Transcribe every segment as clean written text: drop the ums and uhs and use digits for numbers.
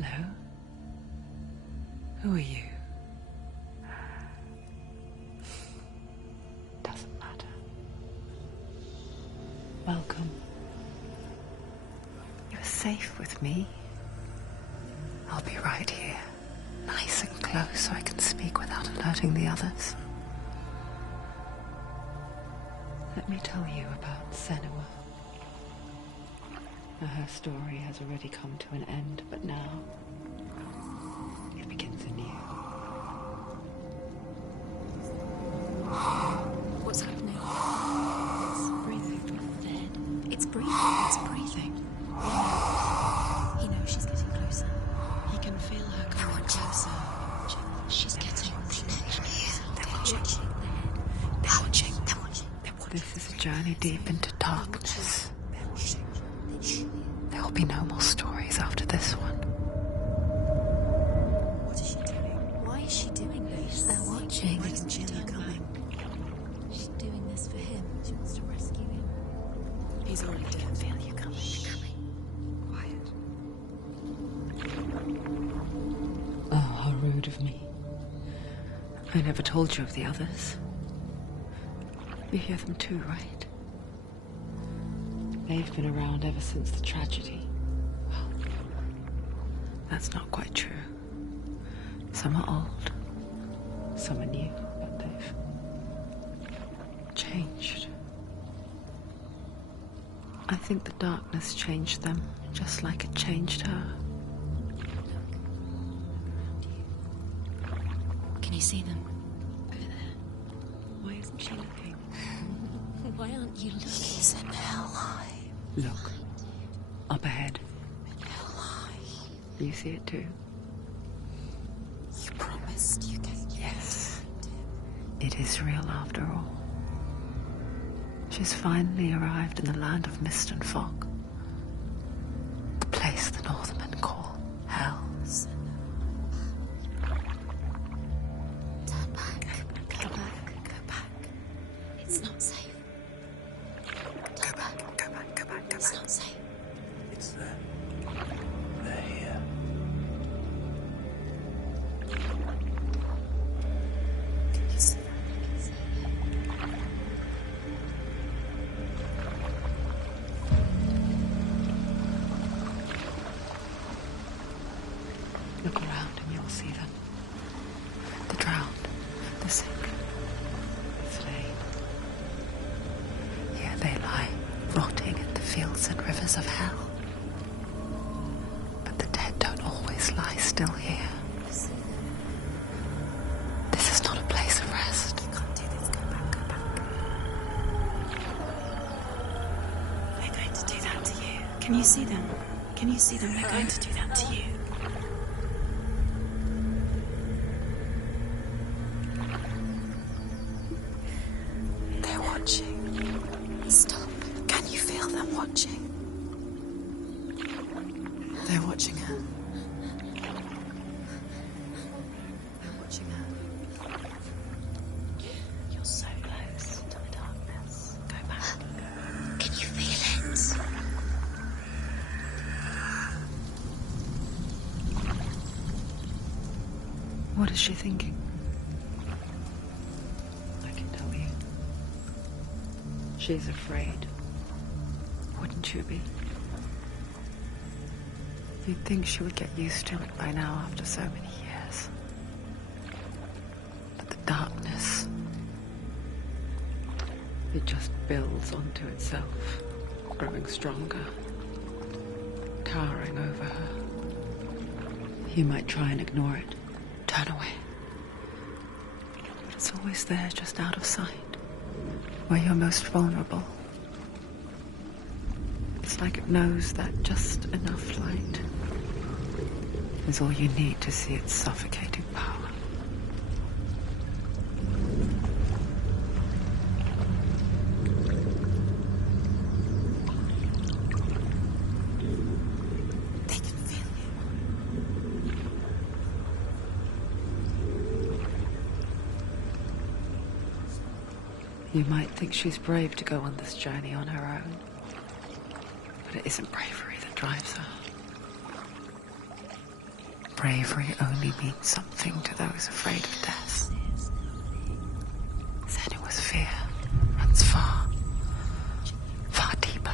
Hello. Who are you? Doesn't matter. Welcome. You're safe with me. I'll be right here, nice and close so I can speak without alerting the others. Let me tell you about Senua. Her story has already come to an end, but now it begins anew. What's happening? It's breathing. It's breathing. It's breathing. He knows she's getting closer. He can feel her coming closer. She's getting closer. They're watching. This is a journey deep into darkness. There will be no more stories after this one. What is she doing? Why is she doing this? They're watching. They can feel her coming. She's doing this for him. She wants to rescue him. He's already dead. I can feel you coming. Quiet. Oh, how rude of me. I never told you of the others. You hear them too, right? They've been around ever since the tragedy. Well, that's not quite true. Some are old, some are new, but they've changed. I think the darkness changed them, just like it changed her. Can you see them? Over there. Why isn't she looking? Why aren't you looking? He's in hell high. Look, up ahead. Hell high. You see it too? You promised you gave. Yes. It is real after all. She's finally arrived in the land of mist and fog. The place the Northmen call hell. Turn back. Go back. Go back. It's not safe. Go back. It's not safe. It's there. They're here. Can you see? Look around and you'll see them. The drowned, the sick, the slain. Here they lie, rotting in the fields and rivers of hell. But the dead don't always lie still here. This is not a place of rest. You can't do this. Go back. Go back. They're going to do that to you. Can you see them? Can you see them? They're going to do that to you. They're watching. Stop. Can you feel them watching? They're watching her. They're watching her. You're so close to the darkness. Go back. Can you feel it? What is she thinking? I can tell you. She's afraid. Wouldn't you be? You'd think she would get used to it by now after so many years. But the darkness, it just builds onto itself, growing stronger, towering over her. You might try and ignore it, turn away. But it's always there, just out of sight, where you're most vulnerable. It's like it knows that just enough light is all you need to see its suffocating power. They can feel You might think she's brave to go on this journey on her own, but it isn't bravery that drives her. bravery only means something to those afraid of death. Senua's fear runs far, far deeper.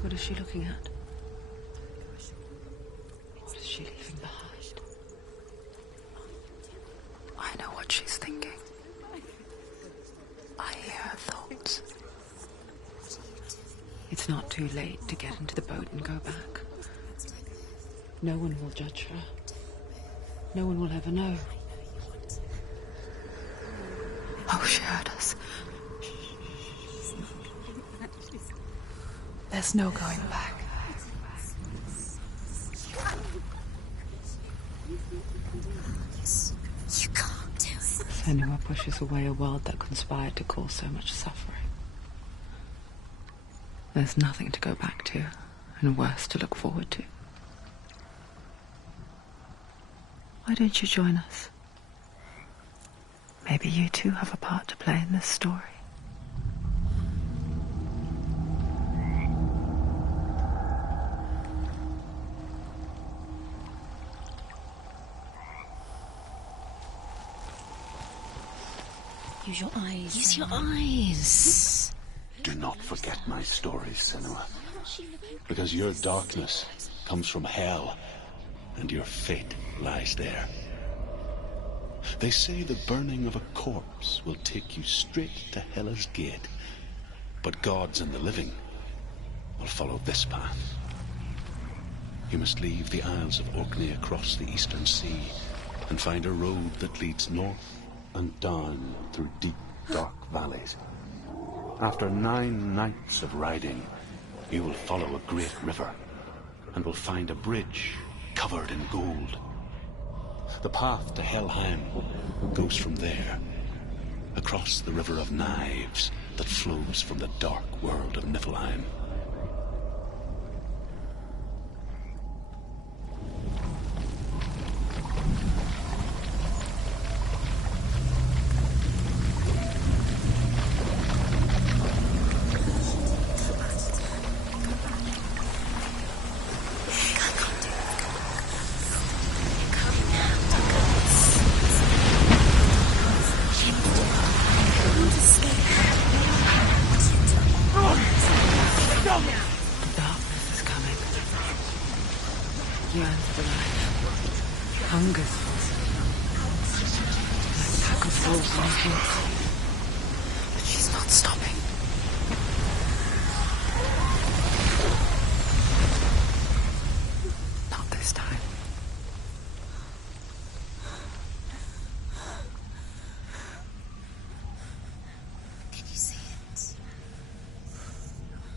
What is she looking at? What is she leaving behind? I know what she's thinking. I hear her thoughts. It's not too late to get into the boat and go back. No one will judge her. No one will ever know. Oh, she heard us. There's no going back. You can't do it. Senua pushes away a world that conspired to cause so much suffering. There's nothing to go back to, and worse to look forward to. Why don't you join us? Maybe you too have a part to play in this story. Use your eyes. Use your eyes. Do not forget my stories, Senua. Because your darkness comes from hell, and your fate lies there. They say the burning of a corpse will take you straight to Hela's gate, but gods and the living will follow this path. You must leave the Isles of Orkney across the eastern sea and find a road that leads north and down through deep, dark valleys. After 9 nights of riding, you will follow a great river and will find a bridge covered in gold. The path to Helheim goes from there, across the River of Knives that flows from the dark world of Niflheim. Yearns for life, hungers for it, like a pack of wolves on heels. But she's not stopping. Not this time. Can you see it?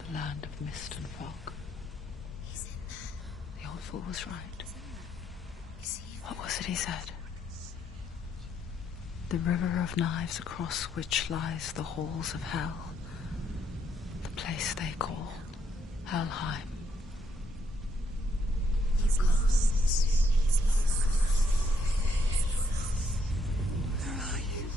The land of mist and fog. He's in there. The old fool was right. You see him? What was it he said? The river of knives across which lies the halls of hell. The place they call Helheim. He's lost. He's lost. Where are you?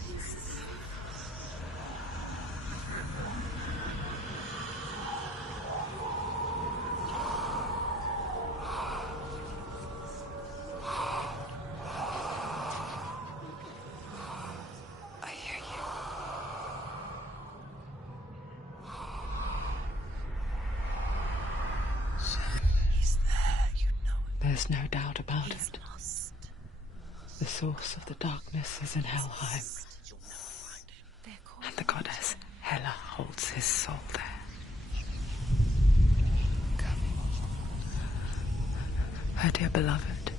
I hear you. He's there, you know it. There's no doubt about He's it. lost. The source of the darkness is in Helheim, They're calling and the goddess Hela holds his soul there. Her dear beloved,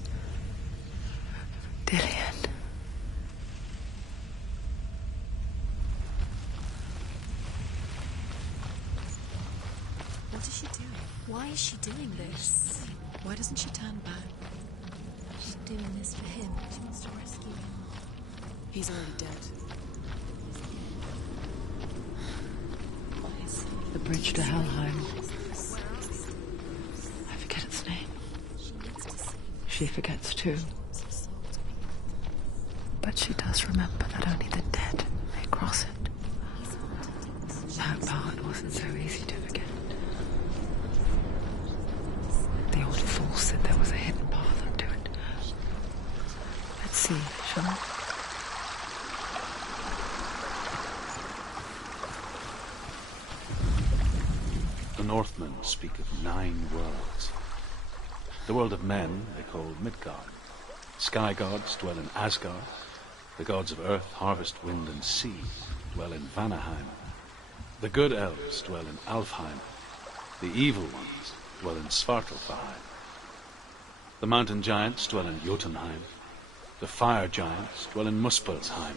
Dillian. What is she doing? Why is she doing this? Why doesn't she turn back? She's doing this for him. She wants to rescue him. He's already dead. The bridge to Helheim. I forget its name. She forgets too. But she does remember that only the dead may cross it. That part wasn't so easy to forget. The old fool said there was a hidden path up to it. Let's see, shall we? The Northmen speak of 9 worlds. The world of men they call Midgard. Sky gods dwell in Asgard. The gods of earth, harvest, wind, and sea dwell in Vanaheim. The good elves dwell in Alfheim. The evil ones dwell in Svartalfheim. The mountain giants dwell in Jotunheim. The fire giants dwell in Muspelheim.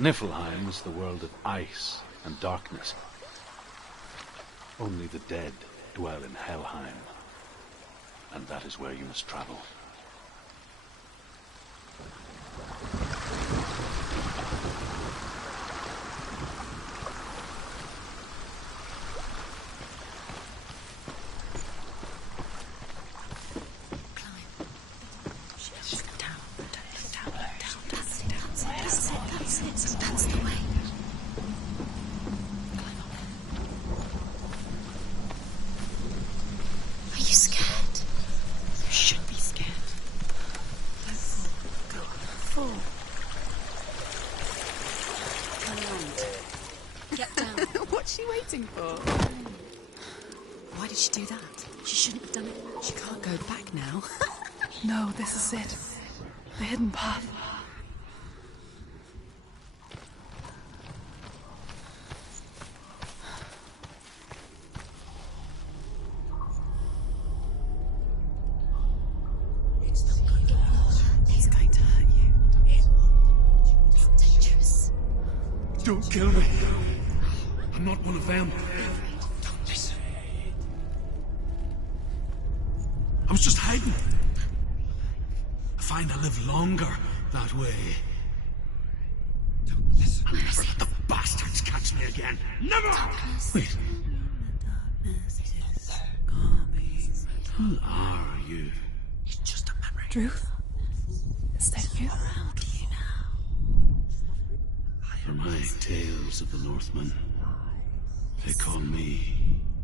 Niflheim is the world of ice and darkness. Only the dead dwell in Helheim. And that is where you must travel. That's the way. Are you scared? You should be scared. Don't fall. Go on. Fall. Come on. Get down. What's she waiting for? Why did she do that? She shouldn't have done it. She can't go back now. No, this is it. The hidden path. He's going to hurt you. It's dangerous. Don't kill me. I'm not one of them. I was just hiding. I find I live longer that way. I'll never let the bastards catch me again. Never! Wait. Who are you? It's just a memory. Druth? Is that you? How do you know? For my tales of the Northmen, they call me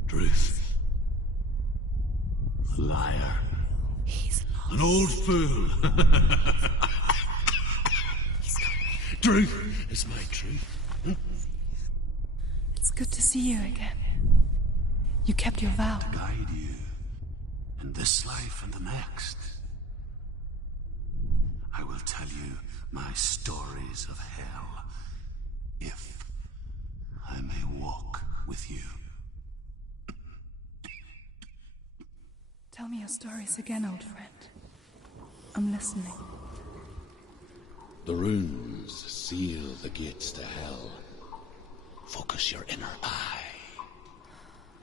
Druth. A liar. He's lost. An old fool. Truth is my truth. It's good to see you again. You kept your vow. Guide you in this life and the next. I will tell you my stories of hell, if I may walk with you. Tell me your stories again, old friend. I'm listening. The runes seal the gates to hell. Focus your inner eye,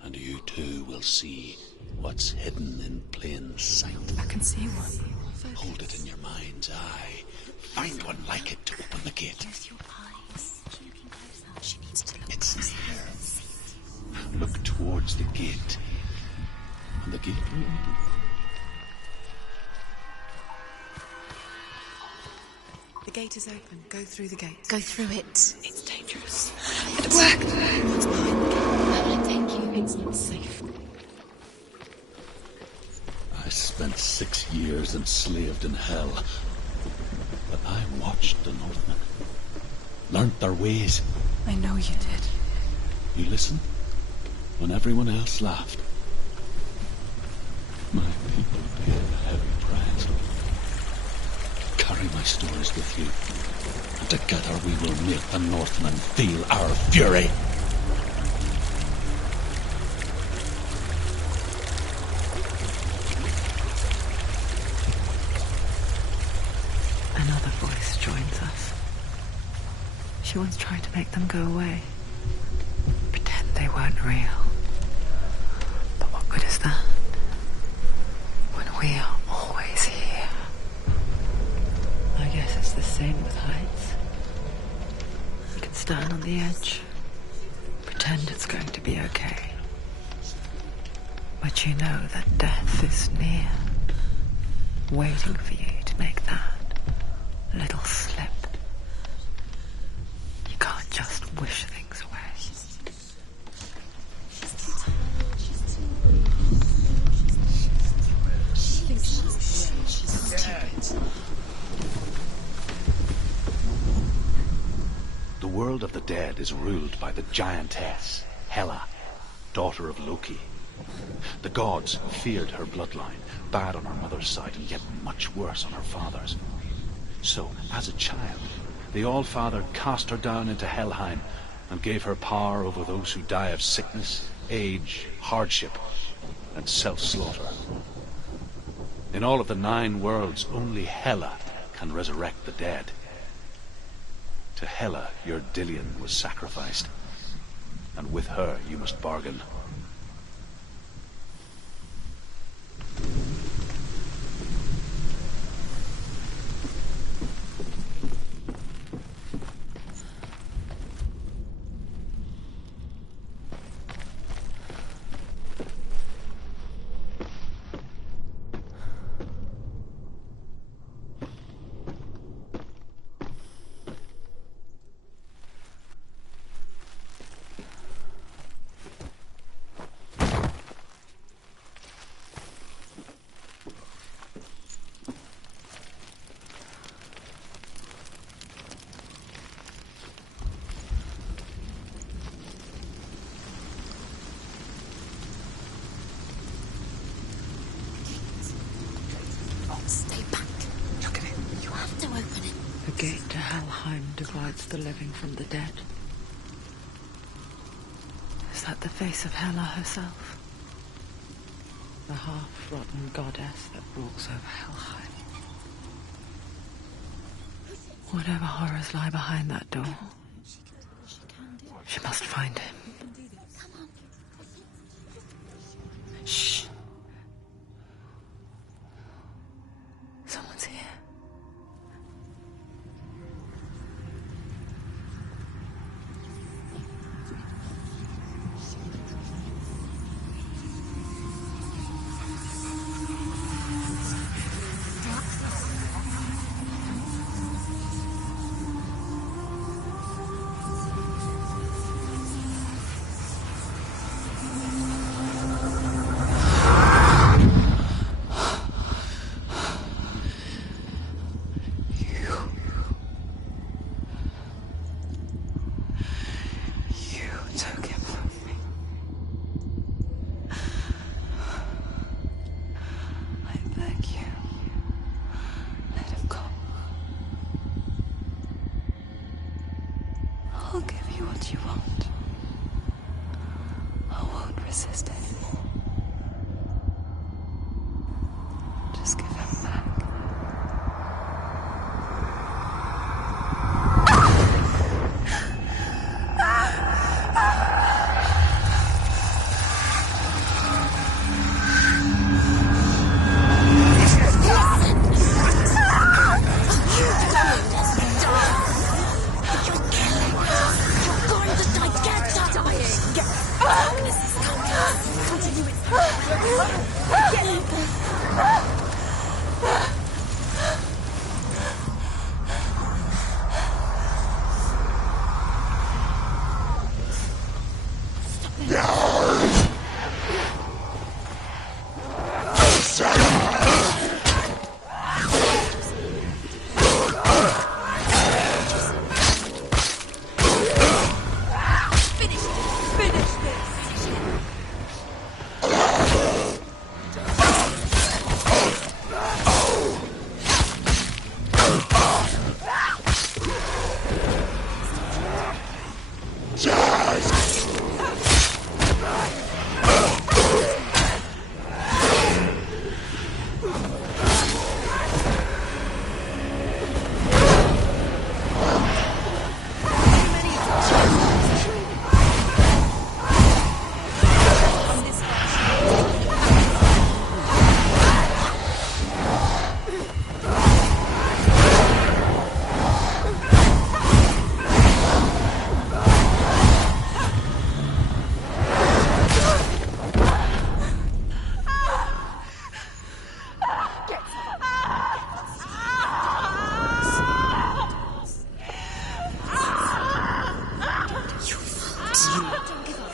and you too will see what's hidden in plain sight. I can see one. Hold it in your mind's eye. Find one like it to open the gate. Use your eyes. She's looking closer. She needs to look It's closer. there. Look towards the gate, and the gate will open. The gate is open. Go through the gate. Go through it. It's dangerous. It worked! What's behind the gate? How will it take you? It's not safe. I spent 6 years enslaved in hell. But I watched the Northmen. Learnt their ways. I know you did. You listened when everyone else laughed. My people paid a heavy price. Carry my stories with you, and together we will make the Northmen feel our fury. Another voice joins us. She once tried to make them go away. Pretend they weren't real. is that when we are always here? I guess it's the same with heights. You can stand on the edge, pretend it's going to be okay. But you know that death is near, waiting for you to make that little slip. You can't just wish things away. The world of the dead is ruled by the giantess, Hela, daughter of Loki. The gods feared her bloodline, bad on her mother's side and yet much worse on her father's. So, as a child, the All-Father cast her down into Helheim and gave her power over those who die of sickness, age, hardship, and self-slaughter. In all of the 9 worlds, only Hela can resurrect the dead. To Hela, your Dillion was sacrificed, and with her you must bargain. Stay back. Look at it. You have to open it. The gate to Helheim divides the living from the dead. Is that the face of Hela herself? The half-rotten goddess that walks over Helheim. Whatever horrors lie behind that door, she must find him. Shh. Someone's here. I'll give you what you want. I won't resist it. Just give him back.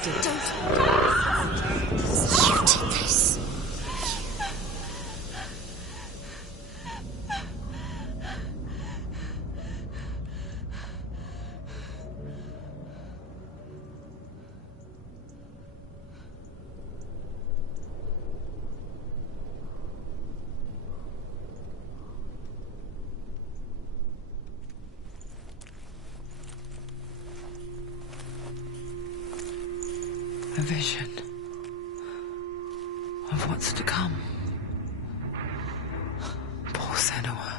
You did this. A vision of what's to come. Poor Senua.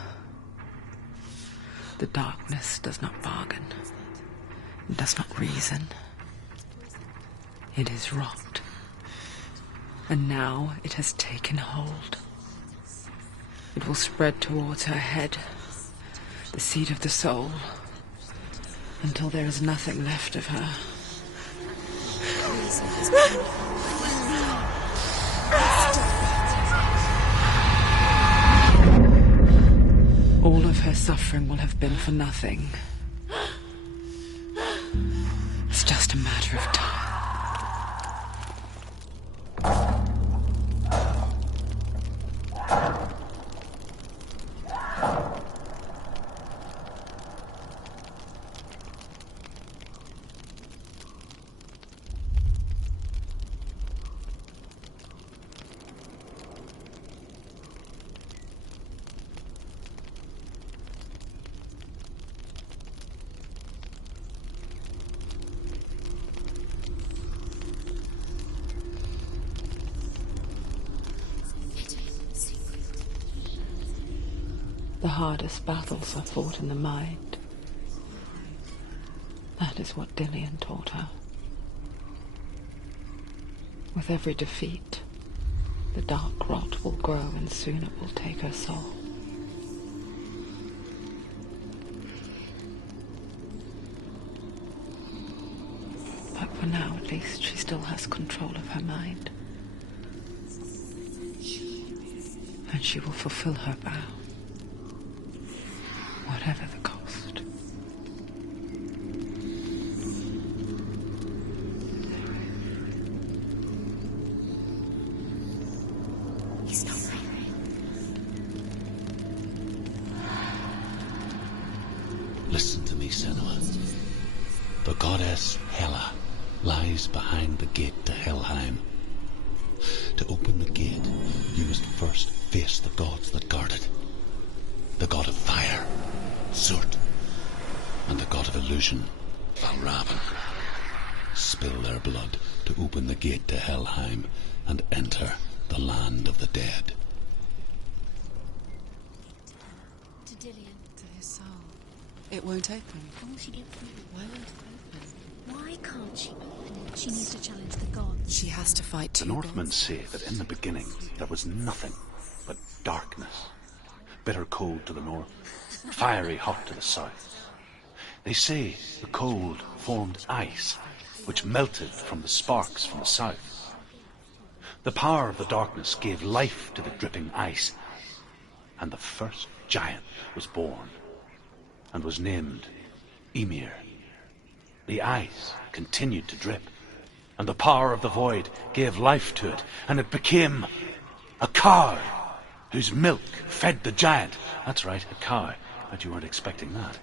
The darkness does not bargain. It does not reason. It is wrought. And now it has taken hold. It will spread towards her head, the seat of the soul, until there is nothing left of her. All of her suffering will have been for nothing. It's just a matter of time. The hardest battles are fought in the mind. That is what Dillian taught her. With every defeat, the dark rot will grow and soon it will take her soul. But for now, at least, she still has control of her mind. And she will fulfill her vow. Whatever the cost. He's not right. Listen to me, Senua. The goddess Hela lies behind the gate to Helheim. To open the gate, you must first face the gods that guard it. The god of fire, Zurt, and the god of illusion, Valravan. Spill their blood to open the gate to Helheim and enter the land of the dead. To Dillian. To his soul. It won't open. Why won't she be open? Why won't it open? Why can't she open? She needs to challenge the gods. She has to fight The two Northmen gods. say that in the beginning there was nothing but darkness. Bitter cold to the north, fiery hot to the south. They say the cold formed ice, which melted from the sparks from the south. The power of the darkness gave life to the dripping ice, and the first giant was born, and was named Ymir. The ice continued to drip, and the power of the void gave life to it, and it became a cow, whose milk fed the giant. That's right, a cow. Bet you weren't expecting that.